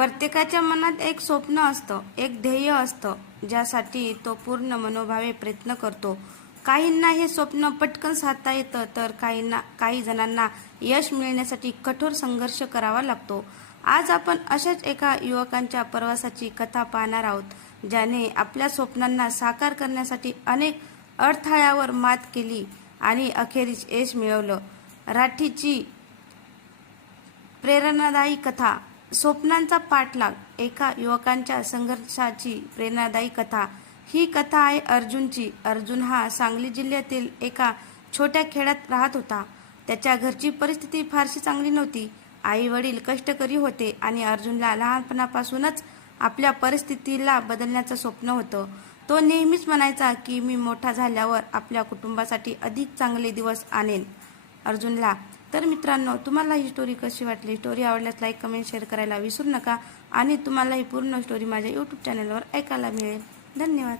प्रत्येकाच्या मनात एक स्वप्न असतं, एक ध्येय असतं, ज्यासाठी तो पूर्ण मनोभावे प्रयत्न करतो. काहींना हे स्वप्न पटकन साधता येतं, तर काही जणांना यश मिळण्यासाठी कठोर संघर्ष करावा लागतो. आज आपण अशाच एका युवकांच्या प्रवासाची कथा पाहणार आहोत, ज्याने आपल्या स्वप्नांना साकार करण्यासाठी अनेक अडथळ्यावर मात केली आणि अखेरीस यश मिळवलं. राठीची प्रेरणादायी कथा, स्वप्नांचा पाठलाग, एका युवकांच्या संघर्षाची प्रेरणादायी कथा. ही कथा आहे अर्जुनची. अर्जुन हा सांगली जिल्ह्यातील एका छोट्या खेड्यात राहत होता. त्याच्या घरची परिस्थिती फारशी चांगली नव्हती. आई वडील कष्टकरी होते आणि अर्जुनला लहानपणापासूनच आपल्या परिस्थितीला बदलण्याचं स्वप्न होतं. तो नेहमीच म्हणायचा की मी मोठा झाल्यावर आपल्या कुटुंबासाठी अधिक चांगले दिवस आणेन. अर्जुनला. तर मित्रांनो, तुम्हाला ही स्टोरी कशी वाटली? स्टोरी आवडल्यास लाईक, कमेंट, शेअर करायला विसरू नका आणि तुम्हाला ही पूर्ण स्टोरी माझ्या यूट्यूब चॅनलवर ऐकायला मिळेल. धन्यवाद.